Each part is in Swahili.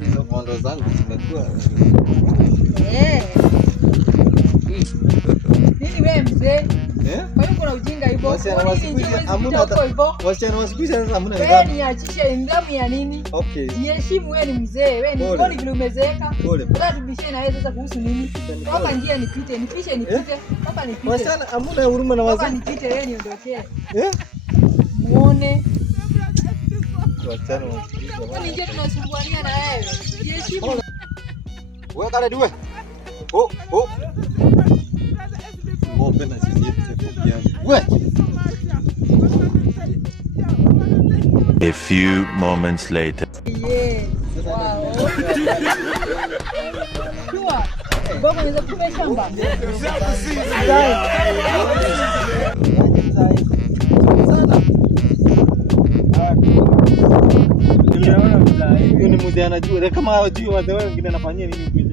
Hizo kondo zangu zimekuwa. Nini wewe mzee? Kwa hiyo kuna ujinga hivyo. Wasichana wa siku hizi hamna hamna. Wewe niachishe nidhamu ya nini? Okay. Jiheshimu, wewe ni mzee. Wewe ni bora vile umezeeka. Sasa tubishane na wewe sasa kuhusu nini? Hapa njia nipite. Hapa nipite. Wasichana hamna huruma na wazee. Hapa nipite, wewe niondokee. Muone. Wasichana wa siku hizi. Kwani nje tunasumbuania na wewe? Jiheshimu. Wewe kana diwe. Pena sisi wewe. A few moments later. Yes. Wow. Sure. Baba anaweza kupe shamba. Hiyo ni mzee anajua. Kama hajui wazee wengine anafanyia nini kuja?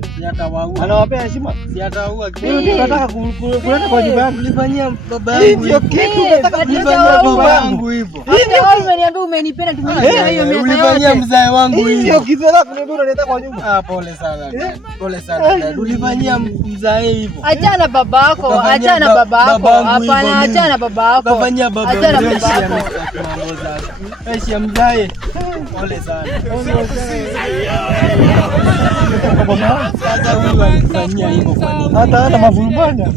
Anawapea heshima. Si ataua. Unataka kuleta kwa nyumba yangu. Ulifanyia baba yangu. Hiyo kitu unataka kulifanyia baba yangu hivyo. Wewe umeniambia umenipenda, tumeona hiyo miaka yote. Ulifanyia mzee wangu hivyo. Hiyo kitu unataka kuniambia unaleta kwa nyumba. Pole sana. Pole sana. Ulifanyia mzee hivyo. Achana babako, achana babako. Hapana, achana babako. Ukafanyia baba yangu. Achana mambo zako. Eshi ya mzee. Pole sana. Sasa huyu alifanyia hivyo kwa nini? Hata mavurubanya.